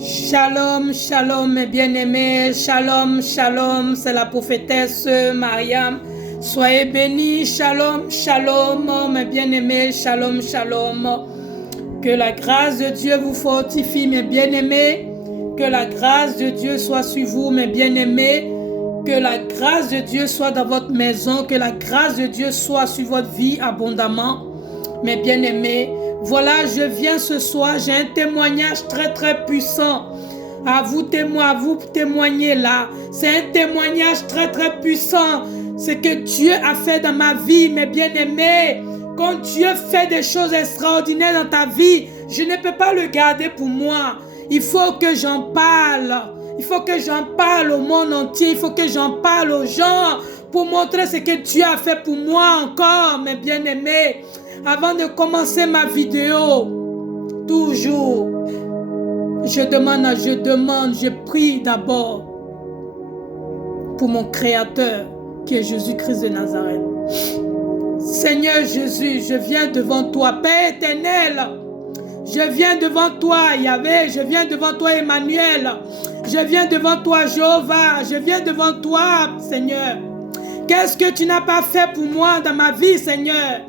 Shalom, shalom mes bien-aimés, shalom, shalom, c'est la prophétesse Mariam. Soyez bénis, shalom, shalom mes bien-aimés, shalom, shalom. Que la grâce de Dieu vous fortifie mes bien-aimés, que la grâce de Dieu soit sur vous mes bien-aimés, que la grâce de Dieu soit dans votre maison, que la grâce de Dieu soit sur votre vie abondamment mes bien-aimés. Voilà, je viens ce soir, j'ai un témoignage très très puissant à vous témoigner là. C'est un témoignage très très puissant. Ce que Dieu a fait dans ma vie, mes bien-aimés. Quand Dieu fait des choses extraordinaires dans ta vie, je ne peux pas le garder pour moi. Il faut que j'en parle. Il faut que j'en parle au monde entier. Il faut que j'en parle aux gens pour montrer ce que Dieu a fait pour moi encore, mes bien-aimés. Avant de commencer ma vidéo, toujours, je prie d'abord pour mon Créateur, qui est Jésus-Christ de Nazareth. Seigneur Jésus, je viens devant toi, Père éternel. Je viens devant toi, Yahvé. Je viens devant toi, Emmanuel. Je viens devant toi, Jéhovah. Je viens devant toi, Seigneur. Qu'est-ce que tu n'as pas fait pour moi dans ma vie, Seigneur?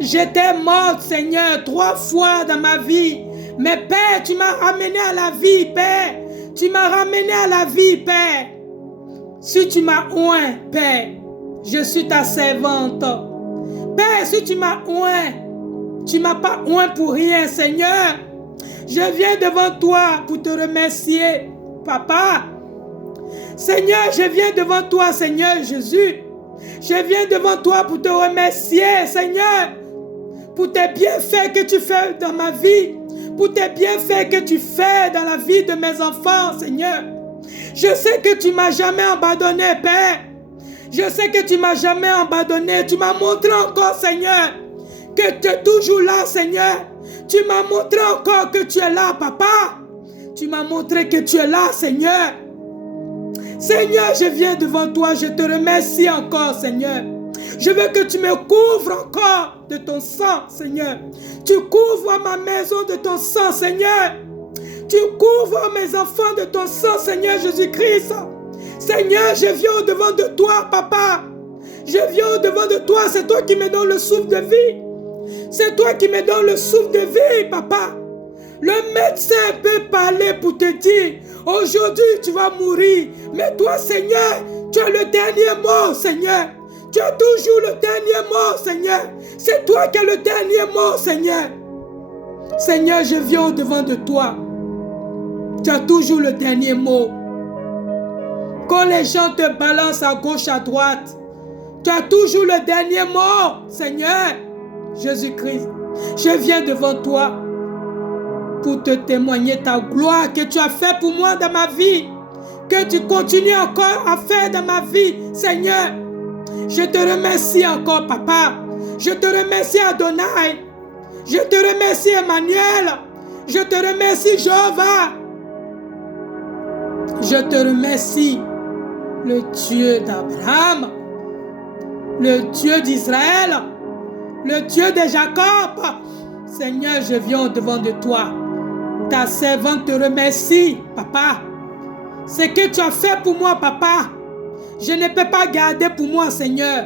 J'étais morte, Seigneur, 3 fois dans ma vie. Mais Père, tu m'as ramené à la vie, Père. Tu m'as ramené à la vie, Père. Si tu m'as oint, Père, je suis ta servante. Père, si tu m'as oint, tu ne m'as pas oint pour rien, Seigneur. Je viens devant toi pour te remercier, Papa. Seigneur, je viens devant toi, Seigneur Jésus. Je viens devant toi pour te remercier, Seigneur, pour tes bienfaits que tu fais dans ma vie, pour tes bienfaits que tu fais dans la vie de mes enfants, Seigneur. Je sais que tu ne m'as jamais abandonné, Père. Je sais que tu ne m'as jamais abandonné. Tu m'as montré encore, Seigneur, que tu es toujours là, Seigneur. Tu m'as montré encore que tu es là, Papa. Tu m'as montré que tu es là, Seigneur. Seigneur, je viens devant toi, je te remercie encore, Seigneur. Je veux que tu me couvres encore de ton sang, Seigneur. Tu couvres ma maison de ton sang, Seigneur. Tu couvres mes enfants de ton sang, Seigneur Jésus-Christ. Seigneur, je viens au-devant de toi, Papa. Je viens au-devant de toi, c'est toi qui me donnes le souffle de vie. C'est toi qui me donnes le souffle de vie, Papa. Le médecin peut parler pour te dire, aujourd'hui tu vas mourir. Mais toi, Seigneur, tu as le dernier mot, Seigneur. Tu as toujours le dernier mot, Seigneur. C'est toi qui as le dernier mot, Seigneur. Seigneur, je viens au-devant de toi. Tu as toujours le dernier mot. Quand les gens te balancent à gauche, à droite, tu as toujours le dernier mot, Seigneur Jésus-Christ. Je viens devant toi pour te témoigner ta gloire que tu as fait pour moi dans ma vie, que tu continues encore à faire dans ma vie, Seigneur. Je te remercie encore, Papa. Je te remercie, Adonai. Je te remercie, Emmanuel. Je te remercie, Jéhovah. Je te remercie, le Dieu d'Abraham, le Dieu d'Israël, le Dieu de Jacob. Seigneur, je viens au-devant de toi. Ta servante te remercie, Papa. Ce que tu as fait pour moi, Papa, je ne peux pas garder pour moi, Seigneur.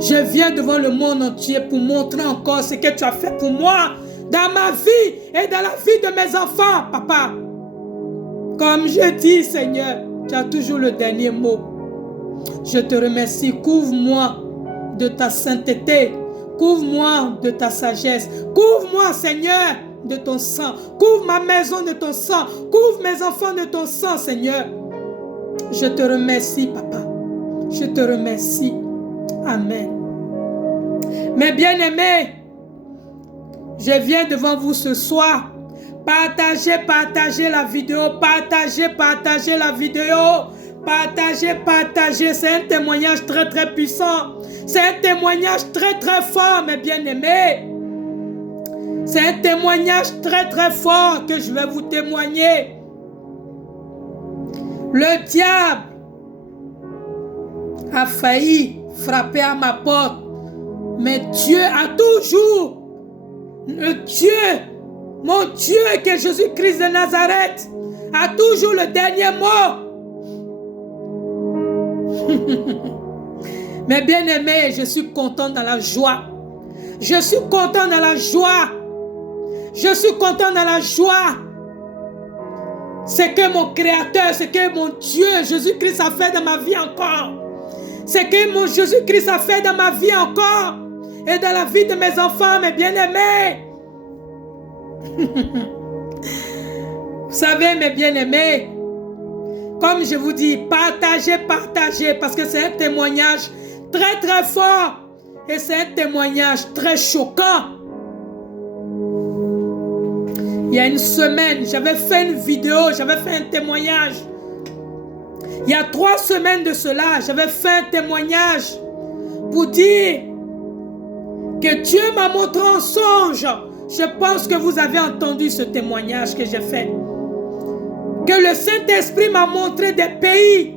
Je viens devant le monde entier pour montrer encore ce que tu as fait pour moi dans ma vie et dans la vie de mes enfants, Papa. Comme je dis, Seigneur, tu as toujours le dernier mot. Je te remercie. Couvre-moi de ta sainteté. Couvre-moi de ta sagesse. Couvre-moi, Seigneur, de ton sang. Couvre ma maison de ton sang. Couvre mes enfants de ton sang, Seigneur. Je te remercie, Papa. Je te remercie. Amen. Mes bien-aimés, je viens devant vous ce soir. Partagez la vidéo. Partagez la vidéo. Partagez. C'est un témoignage très très puissant. C'est un témoignage très très fort, mes bien-aimés. C'est un témoignage très très fort que je vais vous témoigner. Le diable a failli frapper à ma porte, mais Dieu a toujours, le Dieu Mon Dieu, que Jésus-Christ de Nazareth a toujours le dernier mot. Mais bien aimé, je suis content dans la joie. Je suis content dans la joie. Je suis content dans la joie. C'est que mon Créateur, c'est que mon Dieu, Jésus-Christ a fait dans ma vie encore. C'est que mon Jésus-Christ a fait dans ma vie encore. Et dans la vie de mes enfants, mes bien-aimés. Vous savez, mes bien-aimés, comme je vous dis, partagez, partagez, parce que c'est un témoignage très très fort. Et c'est un témoignage très choquant. Il y a une semaine, j'avais fait une vidéo, j'avais fait un témoignage. Il y a 3 semaines de cela, j'avais fait un témoignage pour dire que Dieu m'a montré un songe. Je pense que vous avez entendu ce témoignage que j'ai fait. Que le Saint-Esprit m'a montré des pays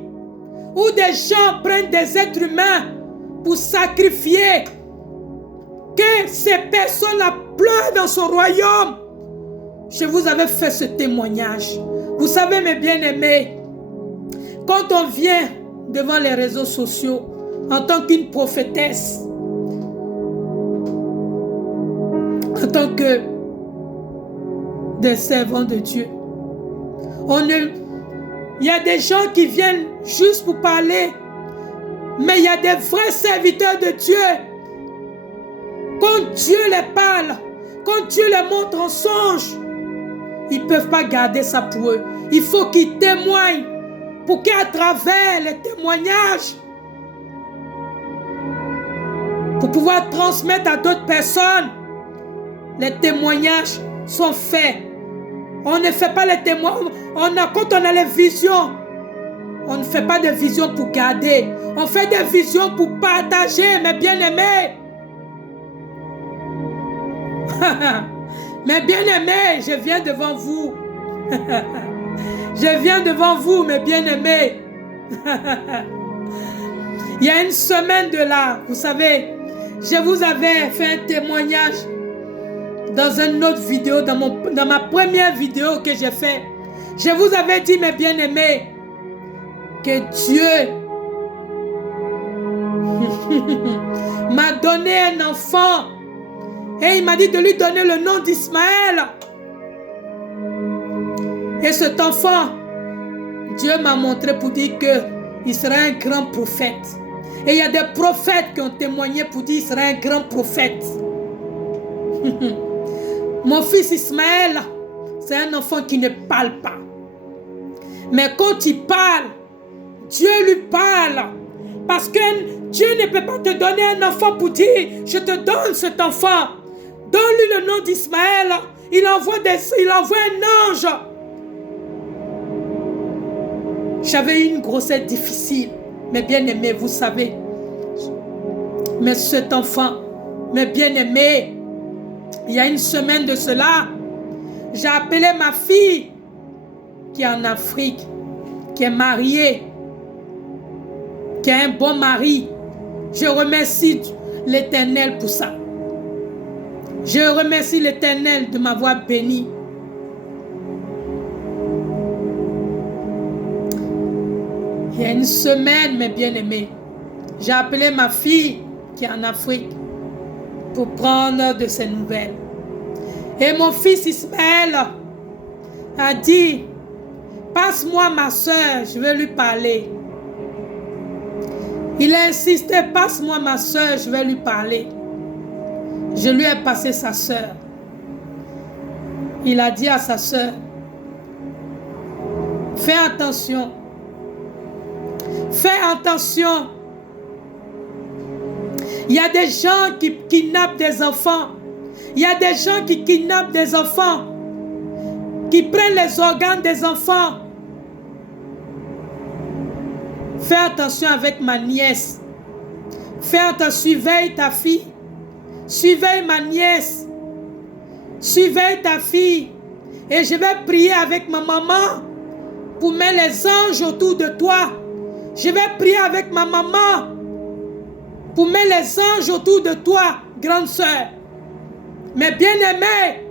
où des gens prennent des êtres humains pour sacrifier. Que ces personnes-là pleurent dans son royaume. Je vous avais fait ce témoignage. Vous savez, mes bien-aimés, quand on vient devant les réseaux sociaux en tant qu'une prophétesse, en tant que des servants de Dieu, il y a des gens qui viennent juste pour parler, mais il y a des vrais serviteurs de Dieu. Quand Dieu les parle, quand Dieu les montre en songe, ils ne peuvent pas garder ça pour eux. Il faut qu'ils témoignent pour qu'à travers les témoignages, pour pouvoir transmettre à d'autres personnes, les témoignages sont faits. On ne fait pas les témoignages. Quand on a les visions, on ne fait pas de visions pour garder. On fait des visions pour partager, mes bien-aimés. Mes bien-aimés, je viens devant vous. Je viens devant vous, mes bien-aimés. Il y a une semaine de là, vous savez, je vous avais fait un témoignage dans une autre vidéo, dans ma première vidéo que j'ai faite. Je vous avais dit, mes bien-aimés, que Dieu m'a donné un enfant. Et il m'a dit de lui donner le nom d'Ismaël. Et cet enfant, Dieu m'a montré pour dire qu'il sera un grand prophète. Et il y a des prophètes qui ont témoigné pour dire qu'il sera un grand prophète. Mon fils Ismaël, c'est un enfant qui ne parle pas. Mais quand il parle, Dieu lui parle. Parce que Dieu ne peut pas te donner un enfant pour dire, je te donne cet enfant. Donne-lui le nom d'Ismaël. Il envoie un ange. J'avais eu une grossesse difficile. Mais bien aimé, vous savez. Mais cet enfant, mes bien-aimés, il y a une semaine de cela, j'ai appelé ma fille qui est en Afrique, qui est mariée, qui a un bon mari. Je remercie l'Éternel pour ça. Je remercie l'Éternel de m'avoir béni. Il y a une semaine, mes bien-aimés, j'ai appelé ma fille qui est en Afrique pour prendre de ses nouvelles. Et mon fils Ismaël a dit, passe-moi ma soeur, je vais lui parler. Il a insisté, passe-moi ma soeur, je vais lui parler. Je lui ai passé sa soeur. Il a dit à sa soeur, fais attention. Fais attention. Il y a des gens qui kidnappent des enfants. Il y a des gens qui kidnappent des enfants. Qui prennent les organes des enfants. Fais attention avec ma nièce. Fais attention, surveille ta fille. Surveille ma nièce. Surveille ta fille. Et je vais prier avec ma maman pour mettre les anges autour de toi. Je vais prier avec ma maman pour mettre les anges autour de toi, grande sœur. Mais bien-aimés,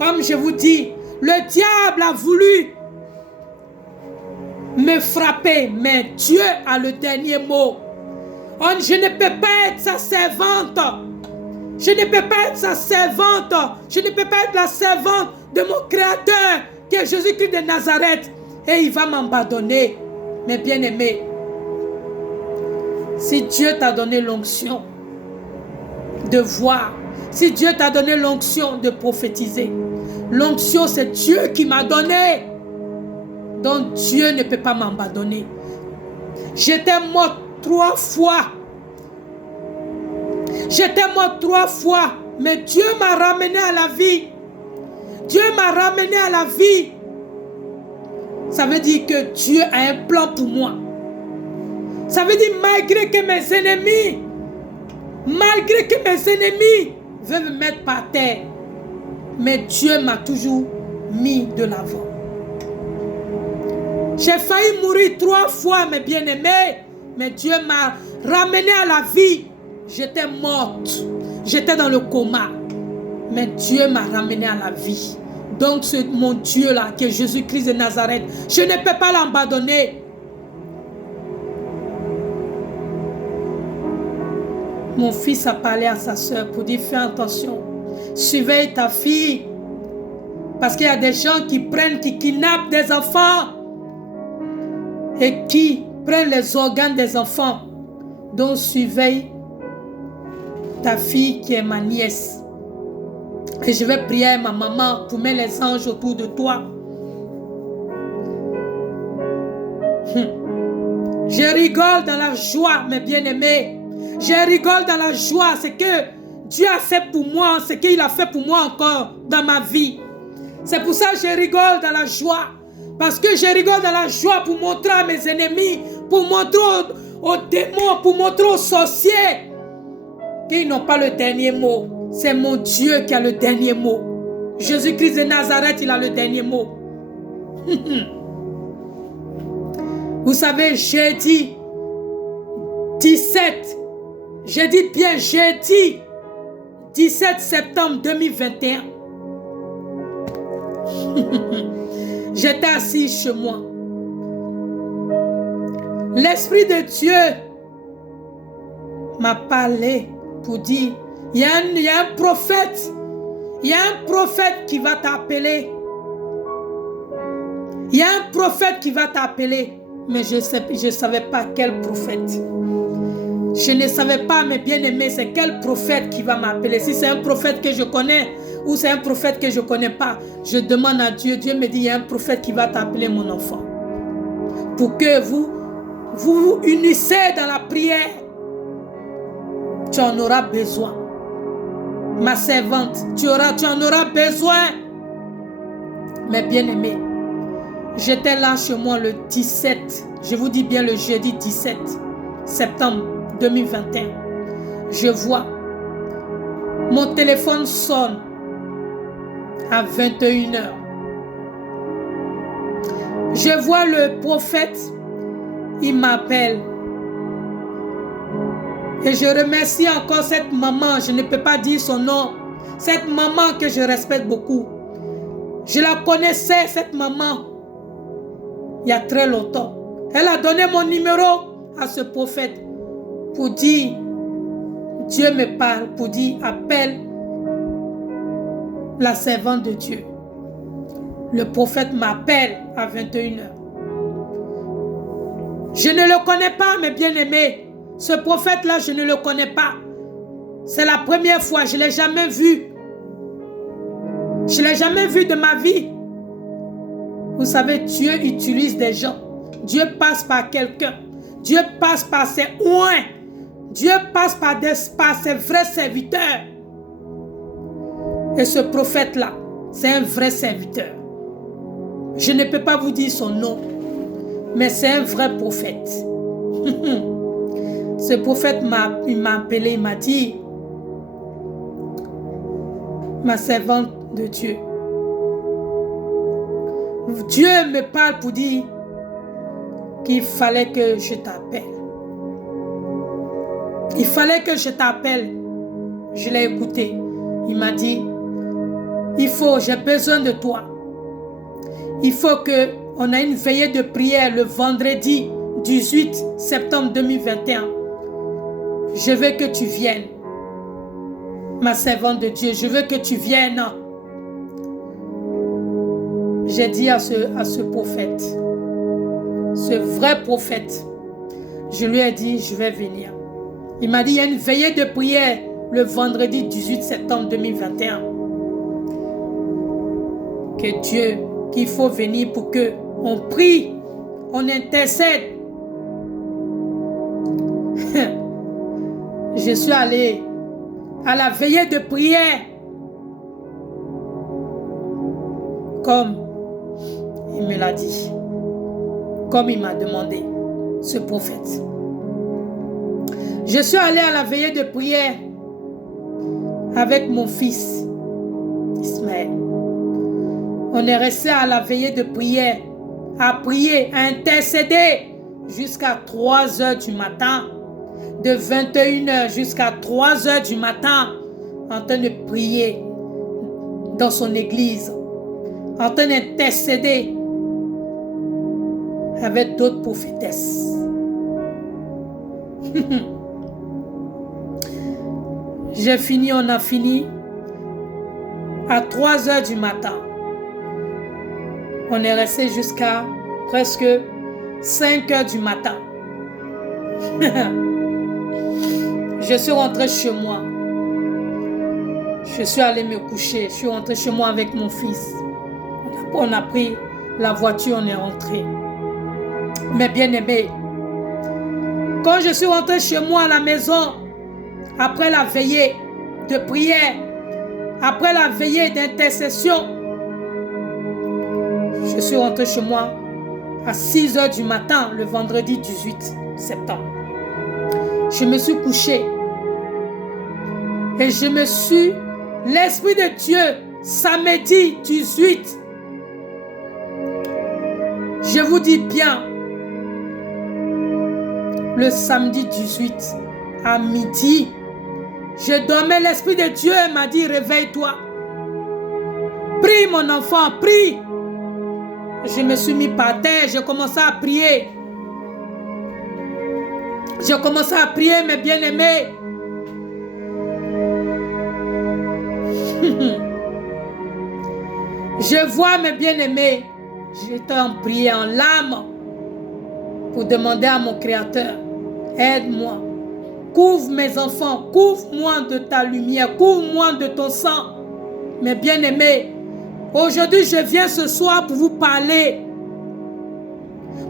Comme je vous dis, le diable a voulu me frapper, mais Dieu a le dernier mot. Je ne peux pas être sa servante. Je ne peux pas être sa servante. Je ne peux pas être la servante de mon Créateur, qui est Jésus-Christ de Nazareth. Et il va m'abandonner. Mes bien-aimés, si Dieu t'a donné l'onction de voir, si Dieu t'a donné l'onction de prophétiser, l'onction c'est Dieu qui m'a donné. Donc Dieu ne peut pas m'abandonner. J'étais mort 3 fois. J'étais mort 3 fois. Mais Dieu m'a ramené à la vie. Dieu m'a ramené à la vie. Ça veut dire que Dieu a un plan pour moi. Ça veut dire malgré que mes ennemis veulent me mettre par terre, mais Dieu m'a toujours mis de l'avant. J'ai failli mourir 3 fois, mes bien-aimés, mais Dieu m'a ramené à la vie. J'étais morte, j'étais dans le coma, mais Dieu m'a ramené à la vie. Donc c'est mon Dieu là, qui est Jésus-Christ de Nazareth, je ne peux pas l'abandonner. Mon fils a parlé à sa soeur pour dire fais attention, surveille ta fille, parce qu'il y a des gens qui kidnappent des enfants et qui prennent les organes des enfants. Donc surveille ta fille qui est ma nièce. Et je vais prier à ma maman pour mettre les anges autour de toi. Je rigole dans la joie, mes bien-aimés. Je rigole dans la joie. C'est que Dieu a fait pour moi, ce qu'il a fait pour moi encore dans ma vie. C'est pour ça que je rigole dans la joie. Parce que je rigole dans la joie pour montrer à mes ennemis, pour montrer aux démons, pour montrer aux sorciers qu'ils n'ont pas le dernier mot. C'est mon Dieu qui a le dernier mot. Jésus-Christ de Nazareth, il a le dernier mot. Vous savez, jeudi 17, je dis bien jeudi 17 septembre 2021, j'étais assis chez moi. L'Esprit de Dieu m'a parlé pour dire, il y a un prophète, il y a un prophète qui va t'appeler. Il y a un prophète qui va t'appeler. Mais je ne savais pas quel prophète. Je ne savais pas, mes bien-aimés, c'est quel prophète qui va m'appeler. Si c'est un prophète que je connais ou c'est un prophète que je ne connais pas, je demande à Dieu. Dieu me dit, il y a un prophète qui va t'appeler, mon enfant. Pour que vous unissez dans la prière. Tu en auras besoin. Ma servante, tu en auras besoin. Mes bien-aimés, j'étais là chez moi le 17, je vous dis bien le jeudi 17 septembre 2021. Je vois, mon téléphone sonne à 21h. Je vois le prophète, il m'appelle. Et je remercie encore cette maman, je ne peux pas dire son nom, cette maman que je respecte beaucoup. Je la connaissais, cette maman, il y a très longtemps. Elle a donné mon numéro à ce prophète pour dire, Dieu me parle, pour dire, appelle la servante de Dieu. Le prophète m'appelle à 21h. Je ne le connais pas, mes bien-aimés. Ce prophète-là, je ne le connais pas. C'est la première fois, je ne l'ai jamais vu. Je ne l'ai jamais vu de ma vie. Vous savez, Dieu utilise des gens. Dieu passe par quelqu'un. Dieu passe par ses oins. Dieu passe par ses vrais serviteurs. Et ce prophète-là, c'est un vrai serviteur. Je ne peux pas vous dire son nom, mais c'est un vrai prophète. Ce prophète m'a appelé, il m'a dit, ma servante de Dieu, Dieu me parle pour dire qu'il fallait que je t'appelle. Il fallait que je t'appelle. Je l'ai écouté. Il m'a dit, j'ai besoin de toi. Il faut qu'on ait une veillée de prière le vendredi 18 septembre 2021. Je veux que tu viennes. Ma servante de Dieu, je veux que tu viennes. J'ai dit à ce prophète, ce vrai prophète, je lui ai dit, je vais venir. Il m'a dit, il y a une veillée de prière le vendredi 18 septembre 2021. Que Dieu, qu'il faut venir pour que on prie, on intercède. Je suis allé à la veillée de prière. Comme il me l'a dit. Comme il m'a demandé, ce prophète. Je suis allé à la veillée de prière avec mon fils, Ismaël. On est resté à la veillée de prière, à prier, à intercéder jusqu'à 3 heures du matin. De 21h jusqu'à 3 heures du matin, en train de prier dans son église, en train d'intercéder avec d'autres prophétesses. J'ai fini, on a fini à 3 heures du matin. On est resté jusqu'à presque 5 heures du matin. Je suis rentrée chez moi. Je suis allée me coucher. Je suis rentrée chez moi avec mon fils. On a pris la voiture, on est rentré. Mais bien aimé, quand je suis rentrée chez moi à la maison, après la veillée de prière, après la veillée d'intercession, je suis rentrée chez moi à 6 heures du matin, le vendredi 18 septembre. Je me suis couchée et je me suis, l'Esprit de Dieu, samedi 18, je vous dis bien, le samedi 18 à midi, je dormais, l'Esprit de Dieu m'a dit, réveille-toi. Prie mon enfant, prie. Je me suis mis par terre, j'ai commencé à prier. J'ai commencé à prier, mes bien-aimés. Je vois mes bien-aimés. J'étais en prière, en larmes, pour demander à mon Créateur, aide-moi. Couvre mes enfants, couvre-moi de ta lumière, couvre-moi de ton sang. Mes bien-aimés, aujourd'hui je viens ce soir pour vous parler,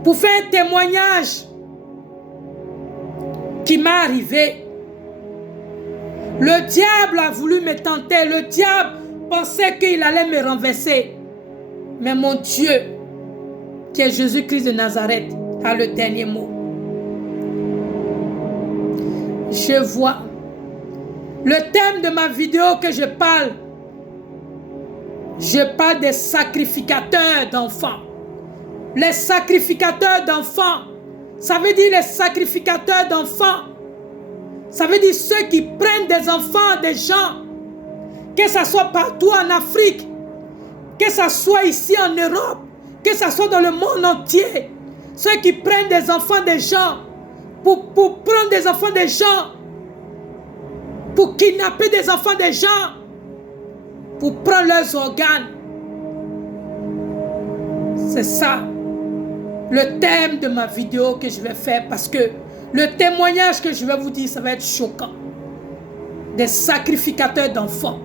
pour faire un témoignage qui m'est arrivé. Le diable a voulu me tenter, le diable pensait qu'il allait me renverser. Mais mon Dieu, qui est Jésus-Christ de Nazareth, a le dernier mot. Je vois le thème de ma vidéo que je parle des sacrificateurs d'enfants. Les sacrificateurs d'enfants, ça veut dire les sacrificateurs d'enfants. Ça veut dire ceux qui prennent des enfants des gens, que ce soit partout en Afrique, que ce soit ici en Europe, que ce soit dans le monde entier. Ceux qui prennent des enfants des gens, pour prendre des enfants des gens, pour kidnapper des enfants des gens, pour prendre leurs organes. C'est ça le thème de ma vidéo que je vais faire, parce que le témoignage que je vais vous dire, ça va être choquant. Des sacrificateurs d'enfants.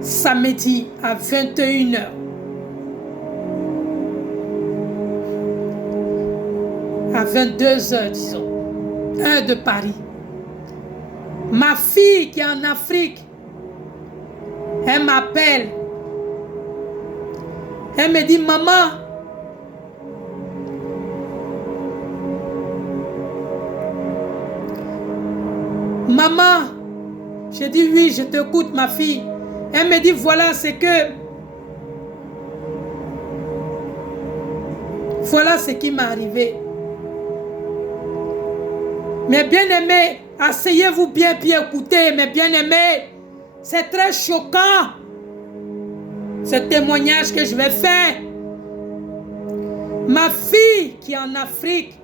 Samedi à 21h. À 22h, disons. Heure de Paris. Ma fille qui est en Afrique, elle m'appelle. Elle me dit, maman, maman, je dis oui, je t'écoute ma fille. Elle me dit, voilà, c'est voilà ce qui m'est arrivé. Mais bien aimé, Asseyez-vous bien puis écoutez, mes bien-aimés. C'est très choquant, ce témoignage que je vais faire. Ma fille qui est en Afrique,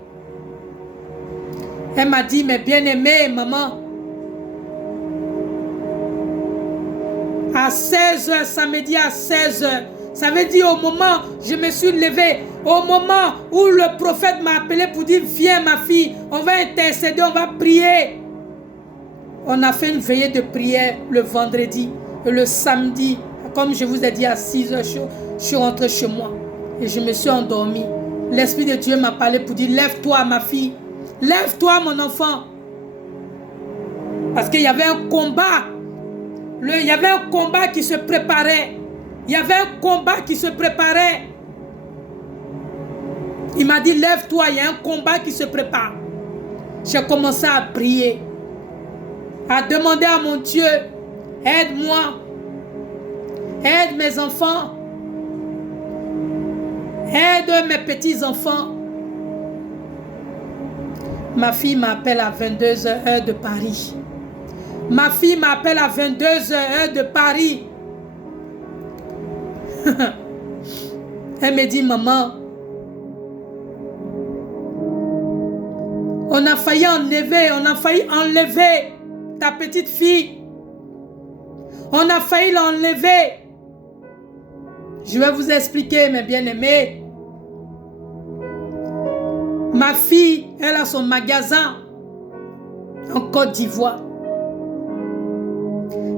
elle m'a dit, mes bien-aimés, maman, à 16h, samedi à 16h, ça veut dire au moment où je me suis levée, au moment où le prophète m'a appelé pour dire, viens ma fille, on va intercéder, on va prier. On a fait une veillée de prière le vendredi et le samedi, comme je vous ai dit à 6h, je suis rentrée chez moi et je me suis endormie. L'Esprit de Dieu m'a parlé pour dire, lève-toi ma fille, lève-toi mon enfant. Parce qu'il y avait un combat. Il y avait un combat qui se préparait. Il y avait un combat qui se préparait. Il m'a dit, lève-toi, il y a un combat qui se prépare. J'ai commencé à prier, à demander à mon Dieu, aide-moi, aide mes enfants, aide mes petits-enfants. Ma fille m'appelle à 22h, heure de Paris. Ma fille m'appelle à 22h, heure de Paris. Elle me dit, maman, on a failli enlever ta petite fille. On a failli l'enlever. Je vais vous expliquer, mes bien-aimés. Ma fille, elle a son magasin en Côte d'Ivoire.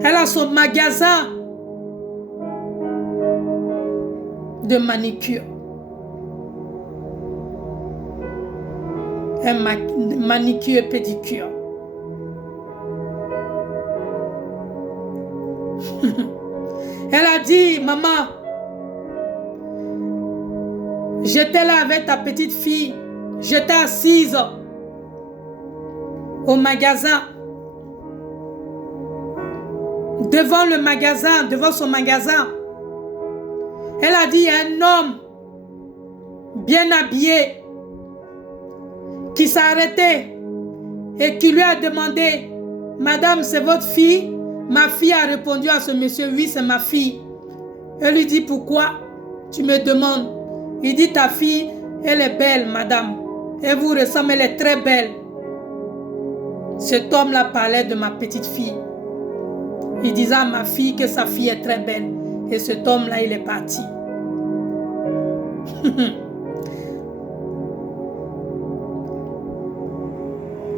Elle a son magasin de manicure. Manicure et pédicure. Elle a dit, maman, j'étais là avec ta petite fille. J'étais assise au magasin. Devant le magasin, devant son magasin. Elle a dit, il y a un homme bien habillé qui s'est arrêté et qui lui a demandé, madame, c'est votre fille? Ma fille a répondu à ce monsieur, oui, c'est ma fille. Elle lui dit, pourquoi tu me demandes? Il dit, ta fille, elle est belle, madame. Elle vous ressemble, elle est très belle. Cet homme-là parlait de ma petite fille. Il disait à ma fille que sa fille est très belle. Et cet homme-là, il est parti.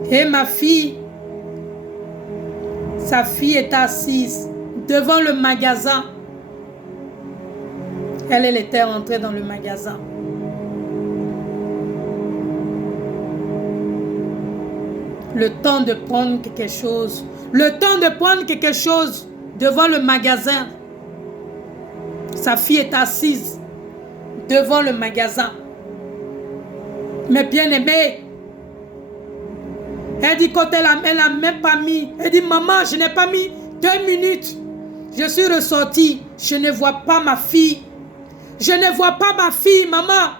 Et ma fille, sa fille est assise devant le magasin. Elle était entrée dans le magasin. Le temps de prendre quelque chose. Le temps de prendre quelque chose devant le magasin. Sa fille est assise devant le magasin. Mais bien aimée, elle dit quand elle a même pas mis. Elle dit, maman, je n'ai pas mis 2 minutes. Je suis ressortie. Je ne vois pas ma fille. Je ne vois pas ma fille, maman.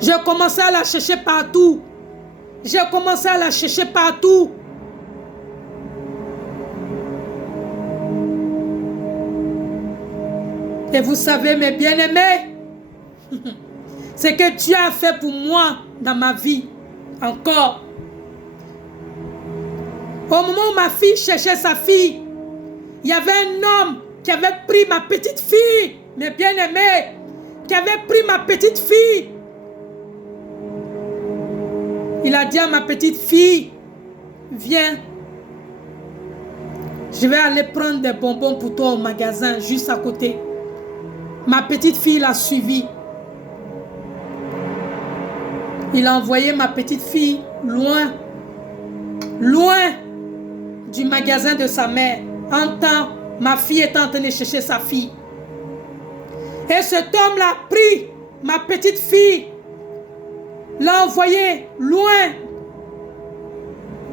J'ai commencé à la chercher partout. J'ai commencé à la chercher partout. Et vous savez, mes bien-aimés, ce que Dieu a fait pour moi dans ma vie, encore. Au moment où ma fille cherchait sa fille, il y avait un homme qui avait pris ma petite fille, mes bien-aimés, qui avait pris ma petite fille. Il a dit à ma petite fille, viens, je vais aller prendre des bonbons pour toi au magasin, juste à côté. Ma petite fille l'a suivi. Il a envoyé ma petite fille loin, loin du magasin de sa mère. En temps, ma fille était en train de chercher sa fille. Et cet homme l'a pris, ma petite fille, l'a envoyé loin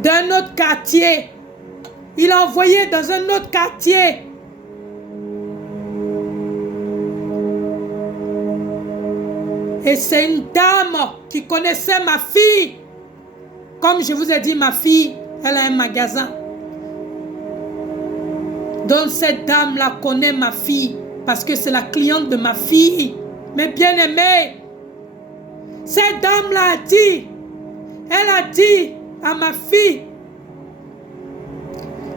d'un autre quartier. Il l'a envoyé dans un autre quartier. Et c'est une dame qui connaissait ma fille, Comme je vous ai dit, ma fille, elle a un magasin. Donc cette dame-là connaît ma fille parce que c'est la cliente de ma fille. Mais bien aimée, cette dame-là a dit, elle a dit à ma fille,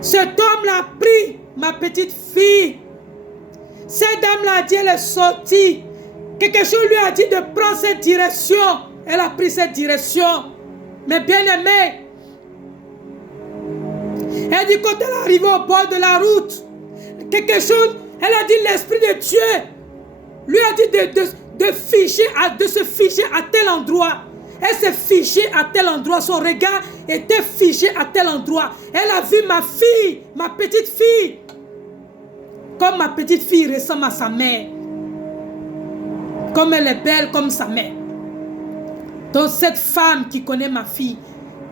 cet homme-là a pris ma petite fille. Cette dame-là a dit, elle est sortie. Quelque chose lui a dit de prendre cette direction. Elle a pris cette direction. Mais bien aimée, elle dit quand elle est arrivée au bord de la route, quelque chose, elle a dit l'Esprit de Dieu lui a dit de se ficher à tel endroit. Elle s'est fichée à tel endroit. Son regard était fiché à tel endroit. Elle a vu ma fille, ma petite fille. Comme ma petite fille ressemble à sa mère. Comme elle est belle comme sa mère. Donc cette femme qui connaît ma fille,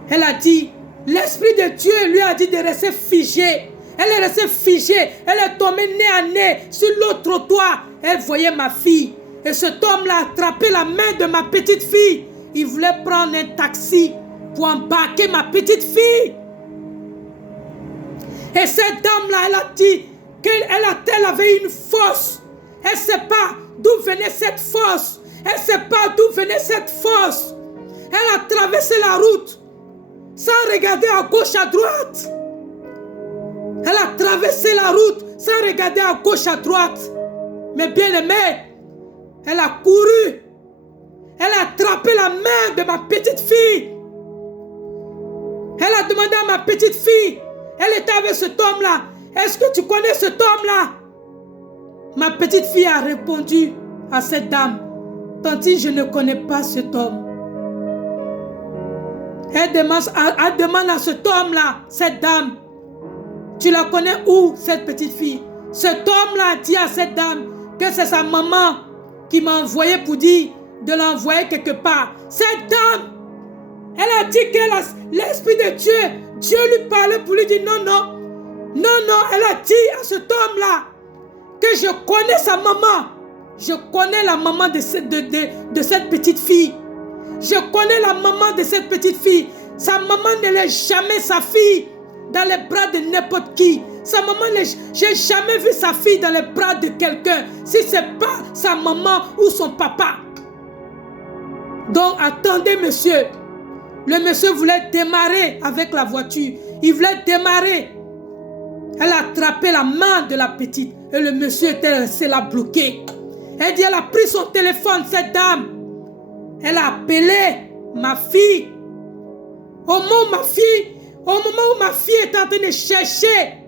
elle a dit, l'Esprit de Dieu lui a dit de rester figée. Elle est restée figée. Elle est tombée nez à nez sur l'autre trottoir. Elle voyait ma fille. Et cet homme-là a attrapé la main de ma petite fille. Il voulait prendre un taxi pour embarquer ma petite fille. Et cette dame-là, elle a dit qu'elle avait une force. Elle ne sait pas d'où venait cette force. Elle ne sait pas d'où venait cette force. Elle a traversé la route sans regarder à gauche, à droite. Elle a traversé la route sans regarder à gauche, à droite. Mais bien aimée, elle a couru. Elle a attrapé la main de ma petite fille. Elle a demandé à ma petite fille, elle était avec cet homme-là, est-ce que tu connais cet homme-là? Ma petite fille a répondu à cette dame, tanti, je ne connais pas cet homme. Elle demande à cet homme-là, cette dame, tu la connais où, cette petite fille? Cet homme-là dit à cette dame que c'est sa maman qui m'a envoyé pour dire de l'envoyer quelque part. Cette dame, elle a dit que l'Esprit de Dieu lui parlait pour lui dire non, non. Non, non, elle a dit à cet homme-là que je connais sa maman. Je connais la maman de cette petite fille. Je connais la maman de cette petite fille. Sa maman ne laisse jamais sa fille dans les bras de n'importe qui. Sa maman, j'ai jamais vu sa fille dans les bras de quelqu'un si ce n'est pas sa maman ou son papa. Donc attendez monsieur. Le monsieur voulait démarrer avec la voiture. Il voulait démarrer. Elle a attrapé la main de la petite. Et le monsieur était resté là bloqué. Elle dit, elle a pris son téléphone, cette dame. Elle a appelé ma fille. Au moment où ma fille est en train de chercher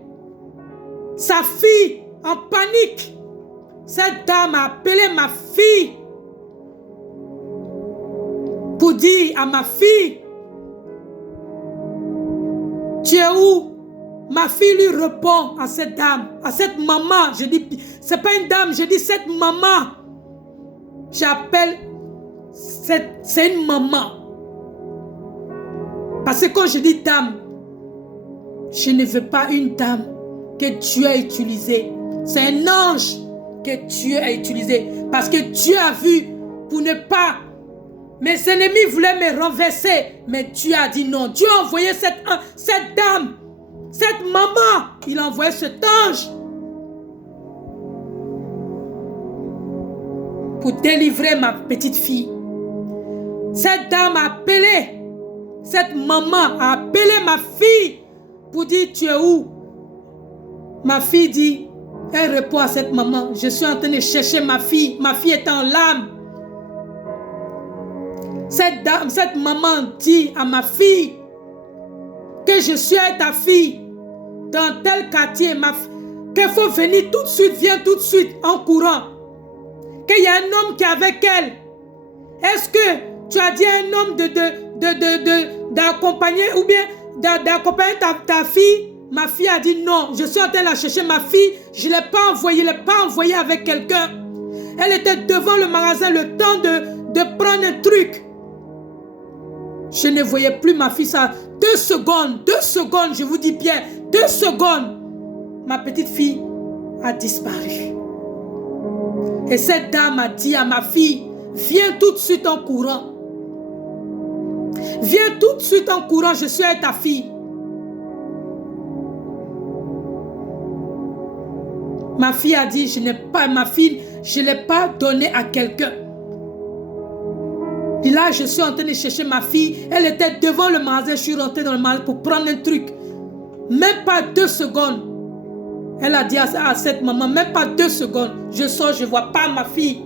sa fille en panique, cette dame a appelé ma fille pour dire à ma fille, tu es où? Ma fille lui répond à cette dame, à cette maman. Je dis, c'est pas une dame, je dis cette maman. J'appelle, c'est une maman. Parce que quand je dis dame, je ne veux pas une dame que Dieu a utilisée. C'est un ange que Dieu a utilisé. Parce que Dieu a vu pour ne pas... Mes ennemis voulaient me renverser. Mais Dieu a dit non. Dieu a envoyé cette dame, cette maman. Il a envoyé cet ange pour délivrer ma petite fille. Cette dame a appelé, cette maman a appelé ma fille pour dire tu es où? Ma fille dit, elle répond à cette maman, je suis en train de chercher ma fille est en larmes. Cette maman dit à ma fille que je suis avec ta fille dans tel quartier, qu'il faut venir tout de suite, viens tout de suite en courant. Qu'il y a un homme qui est avec elle. Est-ce que tu as dit à un homme d'accompagner ou bien d'accompagner ta fille? Ma fille a dit non, je suis en train de la chercher ma fille, je ne l'ai pas envoyée avec quelqu'un. Elle était devant le magasin le temps de prendre un truc. Je ne voyais plus ma fille, ça. 2 secondes, je vous dis bien, 2 secondes. Ma petite fille a disparu. Et cette dame a dit à ma fille, viens tout de suite en courant. Viens tout de suite en courant, je suis avec ta fille. Ma fille a dit, je ne l'ai pas donnée à quelqu'un. Et là, je suis en train de chercher ma fille. Elle était devant le magasin. Je suis rentrée dans le magasin pour prendre un truc. Même pas 2 secondes. Elle a dit à cette maman, même pas 2 secondes. Je sors, je ne vois pas ma fille.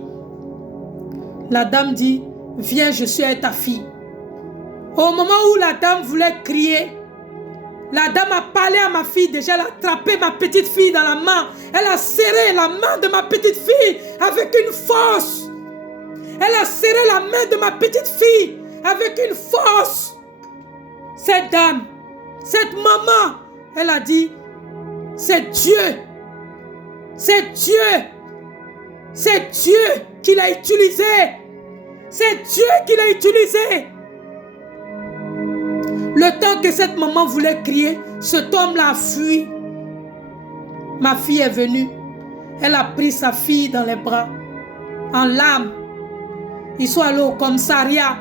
La dame dit, viens, je suis avec ta fille. Au moment où la dame voulait crier, la dame a parlé à ma fille. Déjà, elle a attrapé ma petite fille dans la main. Elle a serré la main de ma petite fille avec une force. Elle a serré la main de ma petite fille avec une force. Cette dame, cette maman, elle a dit, c'est Dieu. C'est Dieu. C'est Dieu qui l'a utilisé. C'est Dieu qui l'a utilisé. Le temps que cette maman voulait crier, cet homme-là a fui. Ma fille est venue. Elle a pris sa fille dans les bras, en larmes. Ils sont allés au commissariat,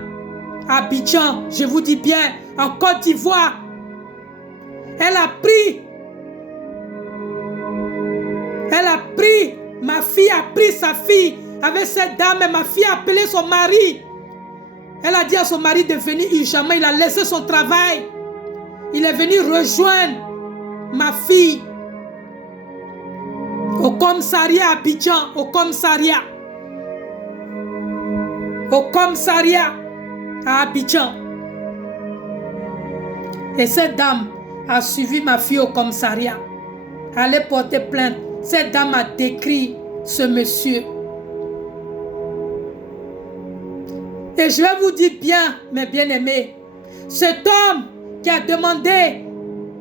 à Abidjan, je vous dis bien, en Côte d'Ivoire. Elle a pris, ma fille a pris sa fille avec cette dame et ma fille a appelé son mari. Elle a dit à son mari de venir urgemment. Il a laissé son travail. Il est venu rejoindre ma fille au commissariat à Abidjan, au commissariat à Abidjan. Et cette dame a suivi ma fille au commissariat. Elle allait porter plainte. Cette dame a décrit ce monsieur. Et je vais vous dire bien, mes bien-aimés, cet homme qui a demandé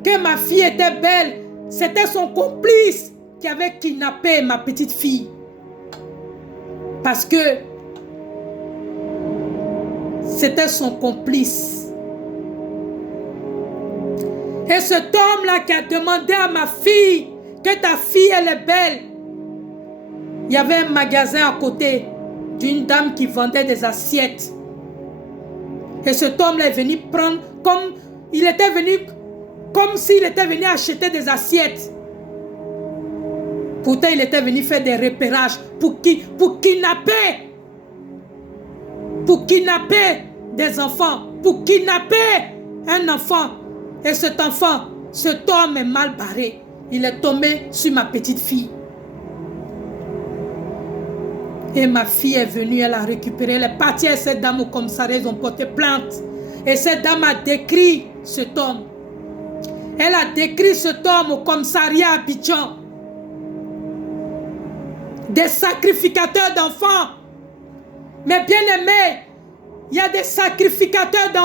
que ma fille était belle, c'était son complice qui avait kidnappé ma petite fille. Parce que c'était son complice. Et cet homme-là qui a demandé à ma fille que ta fille elle est belle, il y avait un magasin à côté d'une dame qui vendait des assiettes. Et cet homme-là est venu prendre comme s'il était venu acheter des assiettes. Pourtant, il était venu faire des repérages pour kidnapper des enfants, pour kidnapper un enfant. Et cet enfant, cet homme est mal barré. Il est tombé sur ma petite fille. Et ma fille est venue, elle a récupéré, elle est partie à cette dame au commissariat, ils ont porté plainte. Et cette dame a décrit cet homme. Elle a décrit cet homme au commissariat à Abidjan. Des sacrificateurs d'enfants. Mais bien aimés, il y a des sacrificateurs d'enfants.